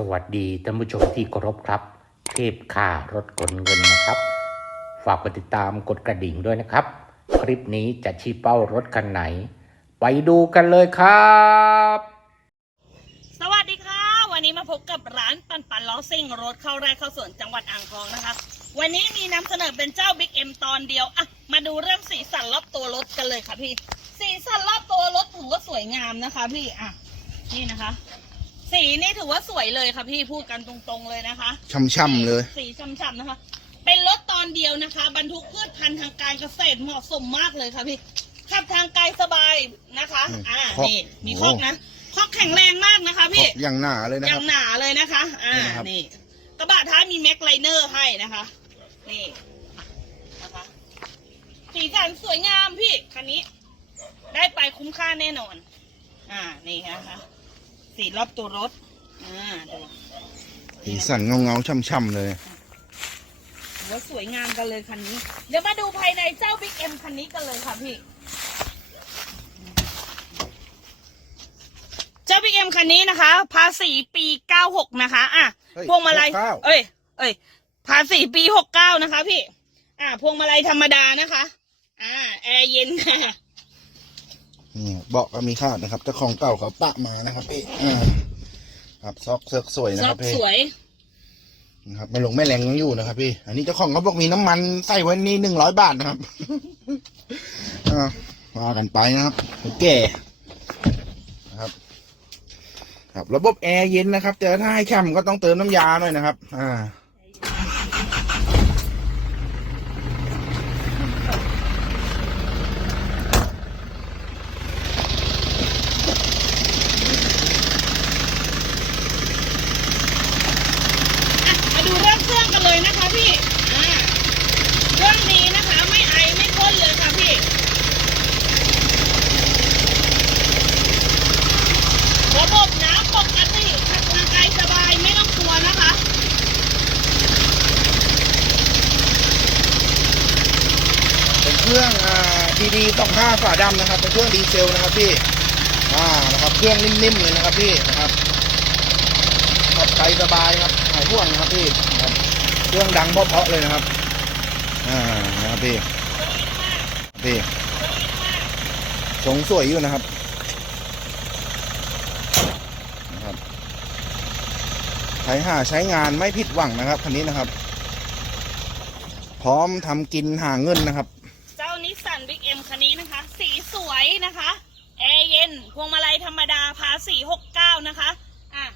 สวัสดีท่านผู้ชมที่เคารพครับ เทพค่ารถขนเงินนะครับ ฝากกดติดตามกดกระดิ่งด้วยนะครับ คลิปนี้จะชี้เป้ารถคันไหน ไปดูกันเลยครับ สวัสดีค่ะ วันนี้มาพบกับร้านปันปันล้อซิ่งรถเข้าไร่เข้าสวนจังหวัดอ่างทองนะคะ วันนี้มีนำเสนอเป็นเจ้า Big M ตอนเดียวอะมาดูเรื่องสีสันรอบตัวรถกันเลยค่ะพี่ สีสันรอบตัวรถถือว่าสวยงามนะคะพี่อะนี่นะคะ สีนี่ถือว่าสวยเลยค่ะพี่พูดกันตรงๆเลยนะคะช่ำๆเลย สีช่ำๆนะคะ เป็นรถตอนเดียวนะคะ บรรทุกพืชพันธุ์ทางการเกษตรเหมาะสมมากเลยค่ะพี่ขับทางไกลสบายนะคะอืมอ่าคอกนี่มีโอ้คอกนะคอกแข็งแรงมากนะคะพี่อย่างหนาเลยนะอคย่ารับงหนาเลยนะคะ อ่านี่นะครับนี่กระบะท้ายมีแม็กไลเนอร์ให้นะคะนี่นะคะสีสันสวยงามพี่คันนี้ ได้ไปคุ้มค่าแน่นอน อ่านี่นะคะ สีรอบตัวรถ อ่าดูสีสันเงาเงาๆช่ำๆเลยถือว่าสวยงามกันเลยคันนี้ เดี๋ยวมาดูภายในเจ้าบิ๊กเอ็มคันนี้กันเลยค่ะพี่ เจ้าบิ๊กเอ็มคันนี้นะคะ ภาษีปีเก้าหกนะคะ อะเฮ้ยพวงมาลัย69เอ้ย เอ้ย ภาษีปีหกเก้านะคะ พี่ อ่าพวงมาลัยธรรมดานะคะ อ่า แอร์เย็นค่ะ นี่เบาะก็มีคาดนะครับเจ้าของเก่าเขาปะมานะครับพี่อ่าครับซอกเสือกสวยนะซคอรับบพี่สวย นะครับไม่หลงไม่แรงยังอยู่นะครับพี่ อันนี้เจ้าของเขาบอกมีน้ำมันใส่ไว้นี่หนึ่งร้อยบาทนะครับ อ่าว่ากันไปนะครับโอเคนะครับ ครับ ระบบแอร์เย็นนะครับแต่ถ้าให้ช่ำก็ต้องเติมน้ำยาหน่อยนะครับ อ่า อะมาดูเรื่องเครื่องกันเลยนะคะพี่ อ่าเครื่องนี้นะคะ ไม่ไอไม่ข้นเลยค่ะพี่ ระบบน้ำปกติขับทางไกลสบายไม่ต้องกลัวนะคะ เครื่องอ่าดีดีสองห้าฝาดำนะครับเป็นเครื่องดีเซลนะครับพี่อ่านะครับเครื่องนิ่มๆเลยนะครับพี่นะครับขับไปสบายครับหายห่วงนะครับพี่เครื่องดังเพาะๆเลยนะครับอ่านะครับพี่พี่ทรงสวยอยู่นะครับนะครับใช้หาใช้งานไม่ผิดหวังนะครับคันนี้นะครับ พร้อมทำกินหาเงินนะครับ เจ้านิสสันบิ๊กเอ็มคันนี้นะคะ สีสวยนะคะ แอร์เย็น พ วงมาลัยธรรมดาภาษีหกเก้านะคะอะ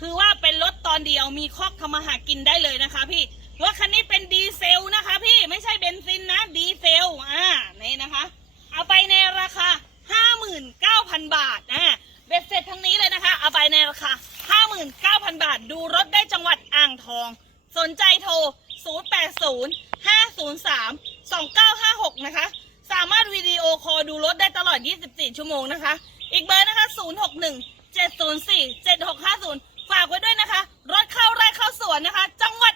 คือว่าเป็นรถตอนเดียวมีคอกทำมาหากินได้เลยนะคะ พี่รถคันนี้เป็นดีเซลนะคะ พี่ไม่ใช่เบนซินนะดีเซลอ่านี่นะคะ เอาไปในราคาห้าหมื่นเก้าพันบาทอ่าเบ็ดเสร็จทั้งนี้เลยนะคะ เอาไปในราคาห้าหมื่นเก้าพันบาท ดูรถได้จังหวัดอ่างทอง สนใจโทร 080 503 2956 นะคะ สามารถวิดีโอคอลดูรถได้ตลอด 24 ชั่วโมงนะคะ อีกเบอร์นะคะ 061 704 7650 ฝากไว้ด้วยนะคะ รถเข้าไร่เข้าสวนนะคะ จังหวัด